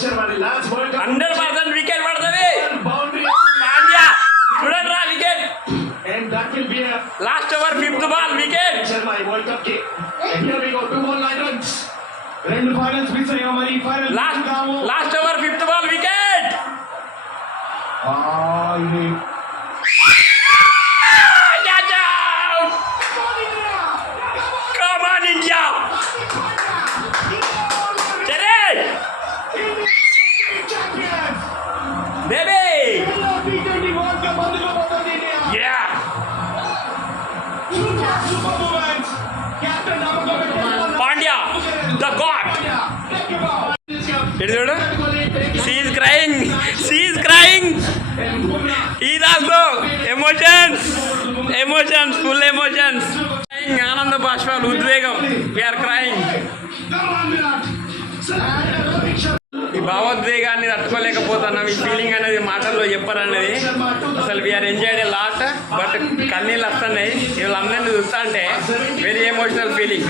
100% వికెట్ పడుతుంది. పాండ్యా చూడండి రా wicket. Last over 5th ball wicket. Last over 5th ball wicket. Come on India. Baby! Yeah! Pandya, the god! She is crying! She is crying! He is also emotions! Emotions, full emotions! Ananda Bashwal, Udvegam, we are crying! ఈ భావోద్వేగాన్ని తట్టుకోలేకపోతున్నాం. ఈ ఫీలింగ్ అనేది మాటల్లో చెప్పరన్నది. అసలు we are enjoyed a lot, but కన్నీళ్ళు వస్తున్నాయి వీళ్ళందరినీ చూస్తా అంటే వెరీ ఎమోషనల్ ఫీలింగ్.